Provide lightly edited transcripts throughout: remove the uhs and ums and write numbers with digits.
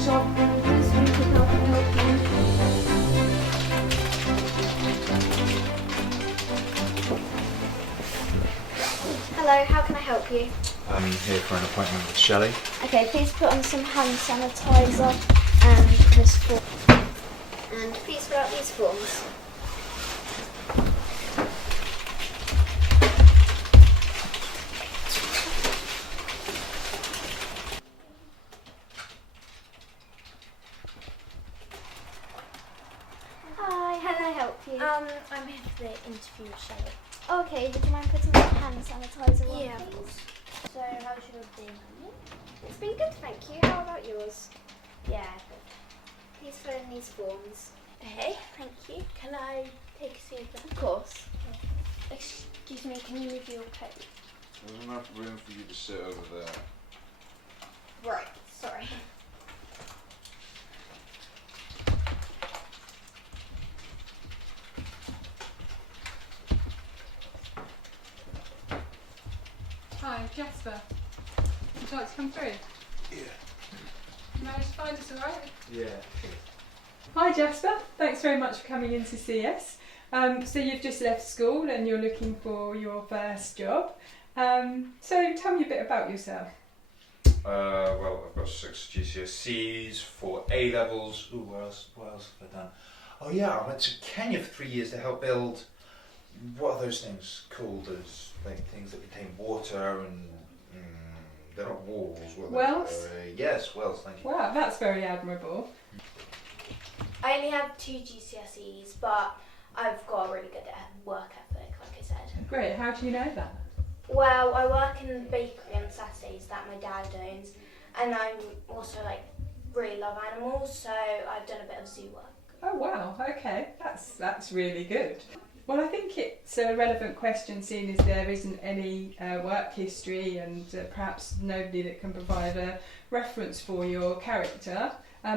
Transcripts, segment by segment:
Workshop. Hello, how can I help you? I'm here for an appointment with Shelley. Okay, please put on some hand sanitizer and this form. And please fill out these forms. Hi, how can I help you? I'm here for the interview with Shelley. Okay, would you mind putting some hand sanitizer on, Yeah, of please? course. So, how's your day, honey? It's been good, thank you. How about yours? Yeah, good. Please fill in these forms. Okay, thank you. Can I take a seat then? Of course. Excuse me, can you move your coat? There's enough room for you to sit over there. Right, sorry. Hi, Jasper. Would you like to come through? Yeah. You managed to find us all right? Yeah. Hi Jasper, thanks very much for coming in to see us. So you've just left school and you're looking for your first job. So tell me a bit about yourself. Well, I've got 6 GCSEs, 4 A levels. Ooh, what else have I done? Oh yeah, I went to Kenya for 3 years to help build. What are those things called? Those like things that contain water and they're not walls. What Wells? Yes, wells. Thank you. Wow, that's very admirable. I only have 2 GCSEs, but I've got a really good work ethic, like I said. Great, how do you know that? Well, I work in the bakery on Saturdays that my dad owns, and I also really love animals, so I've done a bit of zoo work. Oh wow, okay, that's really good. Well, I think it's a relevant question seeing as there isn't any work history and perhaps nobody that can provide a reference for your character.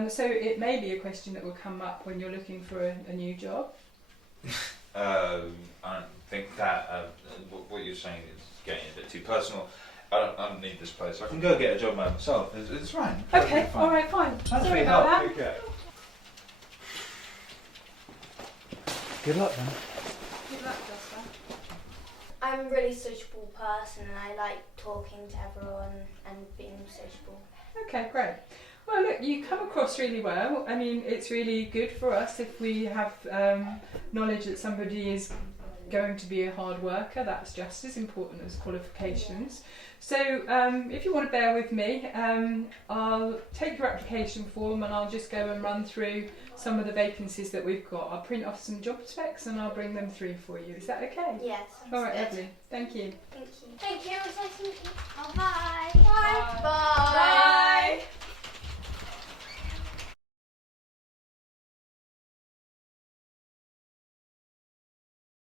So it may be a question that will come up when you're looking for a new job. I don't think that what you're saying is getting a bit too personal. I don't need this place. I can go get a job by myself. It's fine. Okay, Fine. alright, fine. Thanks for Sorry your about help. that. Take care. Good luck then. Good luck, Jasper. I'm a really sociable person, and I like talking to everyone and being sociable. Okay, great. Well, look, you come across really well. I mean, it's really good for us if we have knowledge that somebody is going to be a hard worker. That's just as important as qualifications. So if you want to bear with me, I'll take your application form and I'll just go and run through some of the vacancies that we've got. I'll print off some job specs and I'll bring them through for you. Is that okay? Yes. All right, lovely. Thank you. Thank you. Thank you, it was nice to meet you. Oh, bye.